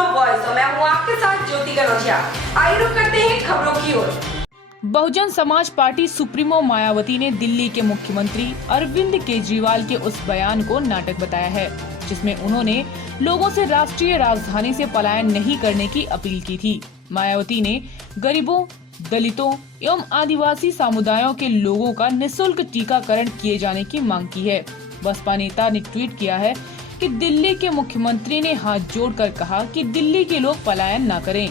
Slow voice और मैं हूँ आपके साथ ज्योति कनौजिया। आइए रुक करते हैं खबरों की ओर। बहुजन समाज पार्टी सुप्रीमो मायावती ने दिल्ली के मुख्यमंत्री अरविंद केजरीवाल के उस बयान को नाटक बताया है जिसमें उन्होंने लोगों से राष्ट्रीय राजधानी से पलायन नहीं करने की अपील की थी। मायावती ने गरीबों, दलितों एवं आदिवासी समुदायों के लोगों का निःशुल्क टीकाकरण किए जाने की मांग की है। बसपा नेता ने ट्वीट किया है कि दिल्ली के मुख्यमंत्री ने हाथ जोड़कर कहा कि दिल्ली के लोग पलायन न करें।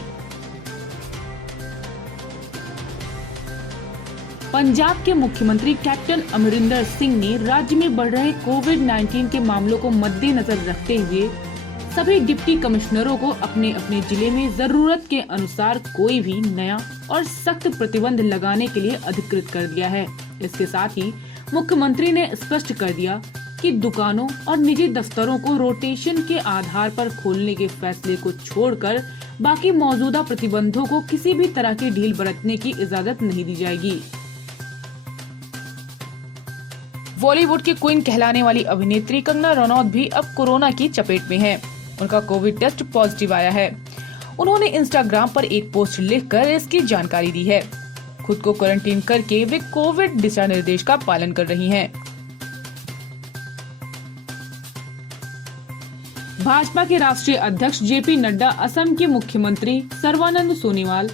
पंजाब के मुख्यमंत्री कैप्टन अमरिंदर सिंह ने राज्य में बढ़ रहे कोविड-19 के मामलों को मद्देनजर रखते हुए सभी डिप्टी कमिश्नरों को अपने अपने जिले में जरूरत के अनुसार कोई भी नया और सख्त प्रतिबंध लगाने के लिए अधिकृत कर दिया है। इसके साथ ही मुख्यमंत्री ने स्पष्ट कर दिया कि दुकानों और निजी दफ्तरों को रोटेशन के आधार पर खोलने के फैसले को छोड़कर बाकी मौजूदा प्रतिबंधों को किसी भी तरह की ढील बरतने की इजाजत नहीं दी जाएगी। बॉलीवुड की क्वीन कहलाने वाली अभिनेत्री कंगना रनौत भी अब कोरोना की चपेट में है। उनका कोविड टेस्ट पॉजिटिव आया है। उन्होंने इंस्टाग्राम पर एक पोस्ट लिखकर इसकी जानकारी दी है। खुद को क्वारंटीन करके वे कोविड दिशा निर्देश का पालन कर रही हैं। भाजपा के राष्ट्रीय अध्यक्ष जेपी नड्डा, असम के मुख्यमंत्री सर्बानंद सोनोवाल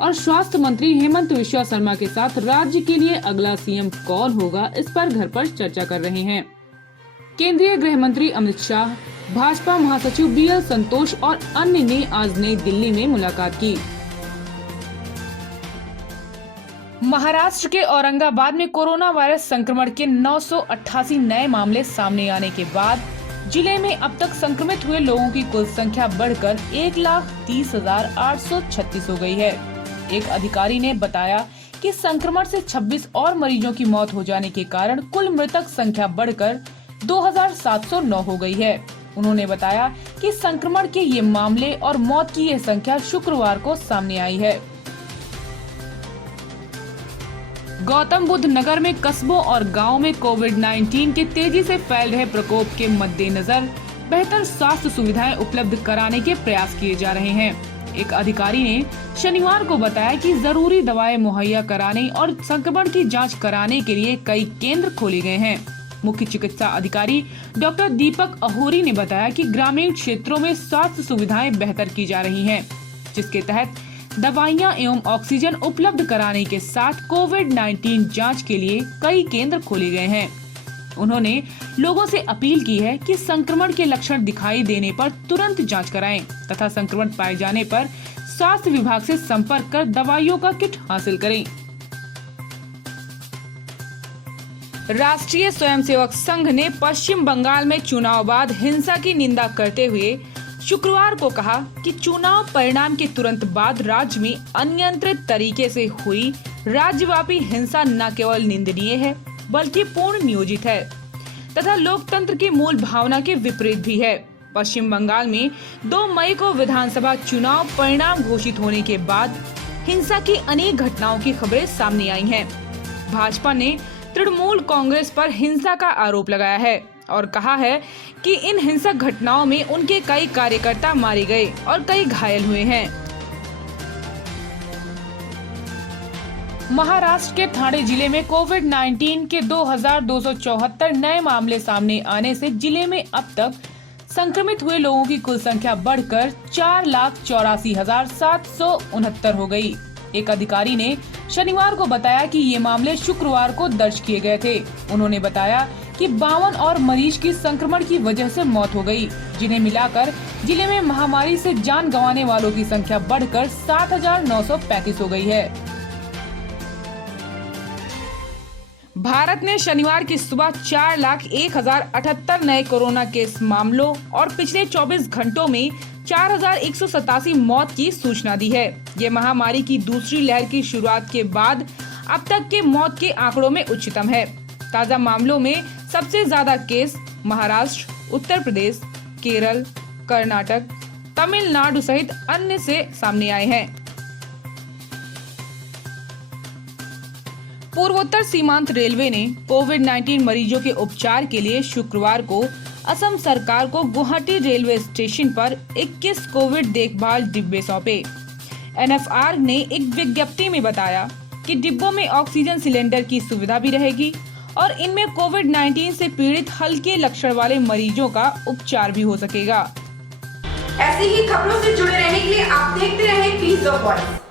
और स्वास्थ्य मंत्री हेमंत बिश्वा शर्मा के साथ राज्य के लिए अगला सीएम कौन होगा, इस पर घर पर चर्चा कर रहे हैं। केंद्रीय गृह मंत्री अमित शाह, भाजपा महासचिव बीएल संतोष और अन्य ने आज नई दिल्ली में मुलाकात की। महाराष्ट्र के औरंगाबाद में कोरोना वायरस संक्रमण के 988 नए मामले सामने आने के बाद जिले में अब तक संक्रमित हुए लोगों की कुल संख्या बढ़कर 1,30,836 हो गई है। एक अधिकारी ने बताया कि संक्रमण से 26 और मरीजों की मौत हो जाने के कारण कुल मृतक संख्या बढ़कर 2,709 हो गई है। उन्होंने बताया कि संक्रमण के ये मामले और मौत की ये संख्या शुक्रवार को सामने आई है। गौतम बुद्ध नगर में कस्बों और गांवों में कोविड-19 के तेजी से फैल रहे प्रकोप के मद्देनजर बेहतर स्वास्थ्य सुविधाएं उपलब्ध कराने के प्रयास किए जा रहे हैं। एक अधिकारी ने शनिवार को बताया कि जरूरी दवाएं मुहैया कराने और संक्रमण की जांच कराने के लिए कई केंद्र खोले गए हैं। मुख्य चिकित्सा अधिकारी डॉक्टर दीपक अहोरी ने बताया कि ग्रामीण क्षेत्रों में स्वास्थ्य सुविधाएं बेहतर की जा रही हैं, जिसके तहत दवाइयां एवं ऑक्सीजन उपलब्ध कराने के साथ कोविड-19 जांच के लिए कई केंद्र खोले गए हैं। उन्होंने लोगों से अपील की है कि संक्रमण के लक्षण दिखाई देने पर तुरंत जांच कराएं तथा संक्रमण पाए जाने पर स्वास्थ्य विभाग से संपर्क कर दवाइयों का किट हासिल करें। राष्ट्रीय स्वयंसेवक संघ ने पश्चिम बंगाल में चुनाव बाद हिंसा की निंदा करते हुए शुक्रवार को कहा कि चुनाव परिणाम के तुरंत बाद राज्य में अनियंत्रित तरीके से हुई राज्यव्यापी हिंसा न केवल निंदनीय है बल्कि पूर्ण नियोजित है तथा लोकतंत्र की मूल भावना के विपरीत भी है। पश्चिम बंगाल में 2 मई को विधानसभा चुनाव परिणाम घोषित होने के बाद हिंसा की अनेक घटनाओं की खबरें सामने आई हैं। भाजपा ने तृणमूल कांग्रेस पर हिंसा का आरोप लगाया है और कहा है कि इन हिंसक घटनाओं में उनके कई कार्यकर्ता मारे गए और कई घायल हुए हैं। महाराष्ट्र के ठाणे जिले में कोविड-19 के 2,274 नए मामले सामने आने से जिले में अब तक संक्रमित हुए लोगों की कुल संख्या बढ़कर 4,84,769 हो गई। एक अधिकारी ने शनिवार को बताया कि ये मामले शुक्रवार को दर्ज किए गए थे। उन्होंने बताया कि 52 और मरीज की संक्रमण की वजह से मौत हो गई, जिन्हें मिलाकर जिले में महामारी से जान गंवाने वालों की संख्या बढ़कर 7,935 हो गई है। भारत ने शनिवार की सुबह 4,01,078 नए कोरोना केस मामलों और पिछले 24 घंटों में 4,187 मौत की सूचना दी है। ये महामारी की दूसरी लहर की शुरुआत के बाद अब तक के मौत के आंकड़ों में उच्चतम है। ताज़ा मामलों में सबसे ज्यादा केस महाराष्ट्र, उत्तर प्रदेश, केरल, कर्नाटक, तमिलनाडु सहित अन्य से सामने आए हैं। पूर्वोत्तर सीमांत रेलवे ने कोविड-19 मरीजों के उपचार के लिए शुक्रवार को असम सरकार को गुवाहाटी रेलवे स्टेशन पर 21 कोविड देखभाल डिब्बे सौंपे। NFR ने एक विज्ञप्ति में बताया कि डिब्बों में ऑक्सीजन सिलेंडर की सुविधा भी रहेगी और इनमें कोविड-19 से पीड़ित हल्के लक्षण वाले मरीजों का उपचार भी हो सकेगा। ऐसी ही खबरों से जुड़े रहने के लिए आप देखते रहें पीस ऑफ वॉइस।